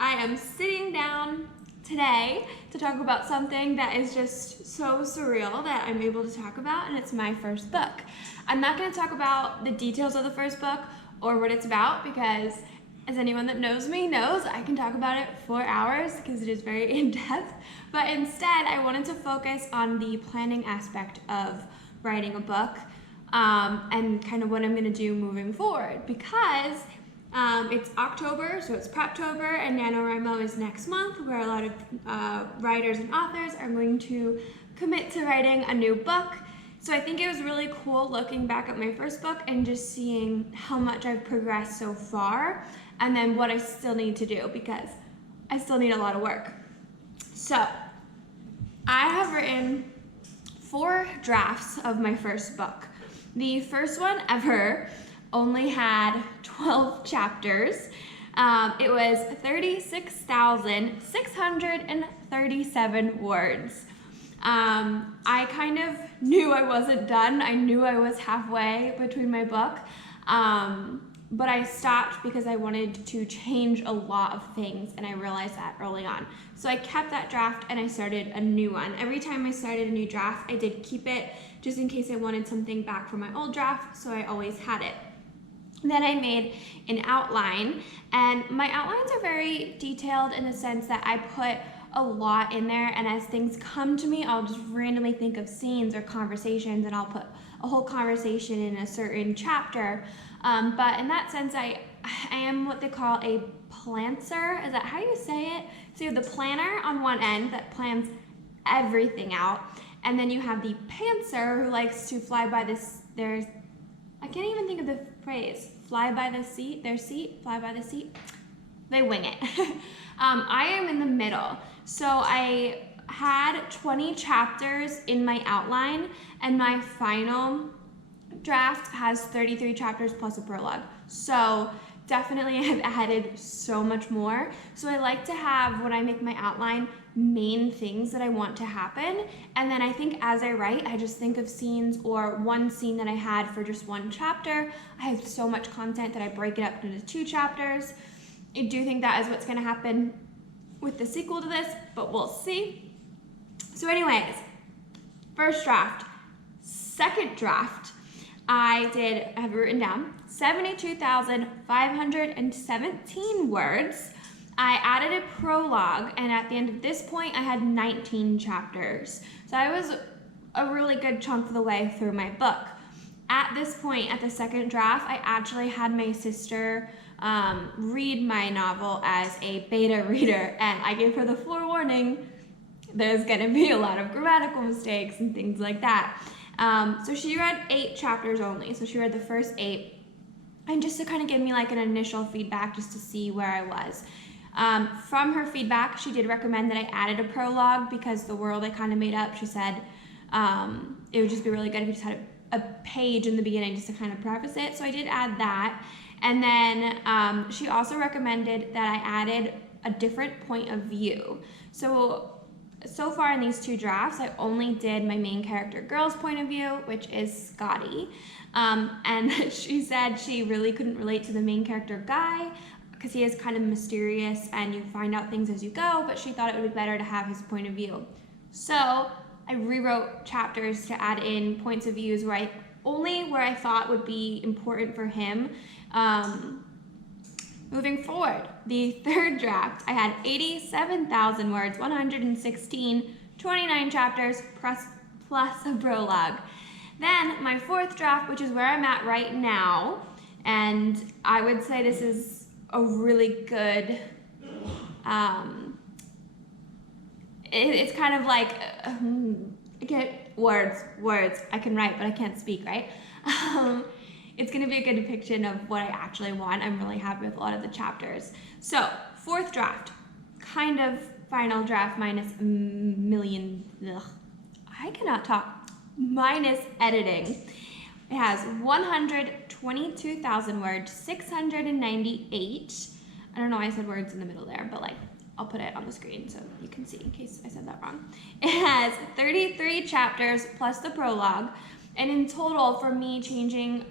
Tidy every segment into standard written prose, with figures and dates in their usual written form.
I am sitting down today to talk about something that is just so surreal that I'm able to talk about, and it's my first book. I'm not going to talk about the details of the first book or what it's about because, as anyone that knows me knows, I can talk about it for hours because it is very in-depth. But instead, I wanted to focus on the planning aspect of writing a book and kind of what I'm going to do moving forward because it's October, so it's Preptober, and NaNoWriMo is next month, where a lot of writers and authors are going to commit to writing a new book. So I think it was really cool looking back at my first book and just seeing how much I've progressed so far, and then what I still need to do because I still need a lot of work. So I have written 4 drafts of my first book. The first one ever only had 12 chapters. It was 36,637 words. I kind of knew I wasn't done. I knew I was halfway between my book, but I stopped because I wanted to change a lot of things, and I realized that early on. So I kept that draft and I started a new one. Every time I started a new draft, I did keep it just in case I wanted something back from my old draft, so I always had it. Then I made an outline, and my outlines are very detailed in the sense that I put a lot in there, and as things come to me, I'll just randomly think of scenes or conversations, and I'll put a whole conversation in a certain chapter. But in that sense, I am what they call a plancer. Is that how you say it? So you have the planner on one end that plans everything out, and then you have the pantser who likes to fly by this. I can't even think of the phrase. Fly by the seat, fly by the seat. They wing it. I am in the middle. So I had 20 chapters in my outline, and my final draft has 33 chapters plus a prologue. So definitely I've added so much more. So I like to have, when I make my outline, main things that I want to happen, and then I think as I write, I just think of scenes or one scene that I had for just one chapter. I have so much content that I break it up into 2 chapters. I do think that is what's going to happen with the sequel to this, but we'll see. So anyways, first draft. Second draft, I have written down 72,517 words. I added a prologue, and at the end of this point, I had 19 chapters. So I was a really good chunk of the way through my book. At this point, at the second draft, I actually had my sister read my novel as a beta reader, and I gave her the forewarning, there's gonna be a lot of grammatical mistakes and things like that. So she read 8 chapters only, so she read the first 8, and just to kind of give me like an initial feedback just to see where I was. From her feedback, she did recommend that I added a prologue because the world I kind of made up, she said it would just be really good if you just had a page in the beginning just to kind of preface it. So I did add that. And then she also recommended that I added a different point of view. So far in these 2 drafts, I only did my main character girl's point of view, which is Scotty. And she said she really couldn't relate to the main character guy because he is kind of mysterious and you find out things as you go, but she thought it would be better to have his point of view. So I rewrote chapters to add in points of views where I thought would be important for him. Moving forward, the third draft, I had 87,000 words, 116, 29 chapters plus a prologue. Then my fourth draft, which is where I'm at right now, and I would say this is a really good, it's kind of like, words, I can write, but I can't speak, right? It's gonna be a good depiction of what I actually want. I'm really happy with a lot of the chapters. So, fourth draft, kind of final draft minus I cannot talk, minus editing. It has 122,000 words, 698. I don't know why I said words in the middle there, but like, I'll put it on the screen so you can see in case I said that wrong. It has 33 chapters plus the prologue. And in total, for me changing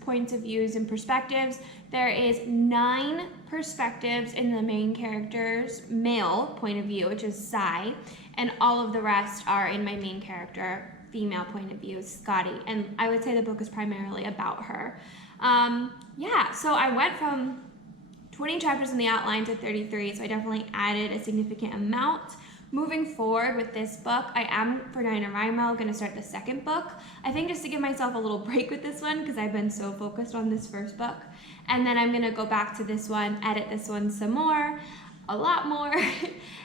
points of views and perspectives, there is 9 perspectives in the main character's male point of view, which is Sai, and all of the rest are in my main character female point of view, Scotty. And I would say the book is primarily about her. Yeah, so I went from 20 chapters in the outline to 33, so I definitely added a significant amount. Moving forward with this book, I am, for NaNoWriMo, going to start the second book. I think just to give myself a little break with this one because I've been so focused on this first book. And then I'm going to go back to this one, edit this one some more, a lot more.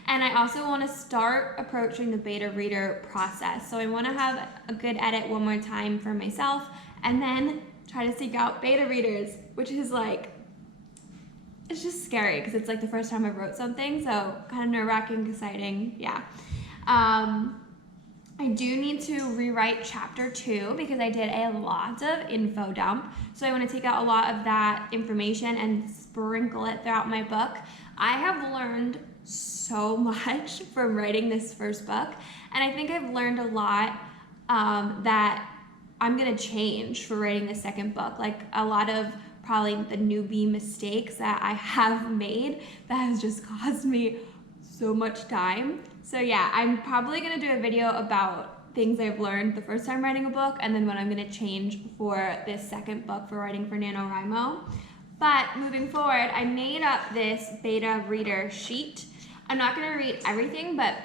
And I also want to start approaching the beta reader process. So I want to have a good edit one more time for myself and then try to seek out beta readers, which is like, it's just scary because it's like the first time I wrote something, so kind of nerve-wracking, exciting, yeah. I do need to rewrite chapter 2 because I did a lot of info dump. So I want to take out a lot of that information and sprinkle it throughout my book. I have learned so much from writing this first book, and I think I've learned a lot that I'm gonna change for writing the second book. Like a lot of probably the newbie mistakes that I have made that has just caused me so much time. So yeah, I'm probably gonna do a video about things I've learned the first time writing a book and then what I'm gonna change for this second book for writing for NaNoWriMo. But moving forward, I made up this beta reader sheet. I'm not gonna read everything, but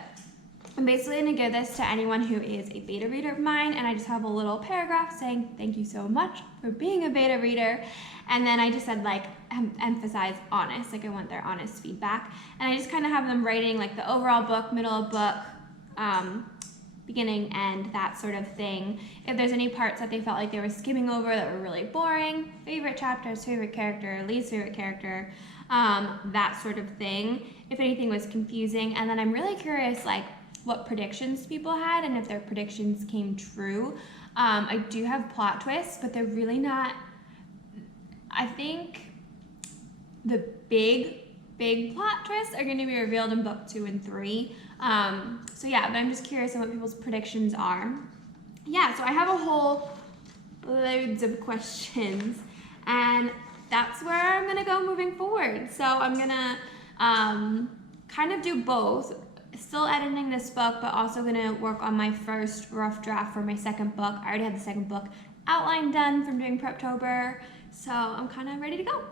I'm basically gonna give this to anyone who is a beta reader of mine, and I just have a little paragraph saying, thank you so much for being a beta reader. And then I just said like, emphasize honest, like I want their honest feedback. And I just kind of have them writing like the overall book, middle of book, beginning, end, that sort of thing. If there's any parts that they felt like they were skimming over that were really boring, favorite chapters, favorite character, least favorite character, that sort of thing. If anything was confusing. And then I'm really curious like what predictions people had and if their predictions came true. I do have plot twists, but they're really not, I think the big plot twists are going to be revealed in book 2 and 3. So yeah, but I'm just curious on what people's predictions are. Yeah, so I have a whole loads of questions, and that's where I'm going to go moving forward. So I'm going to kind of do both. Still editing this book, but also going to work on my first rough draft for my second book. I already had the second book outline done from doing Preptober, so I'm kind of ready to go.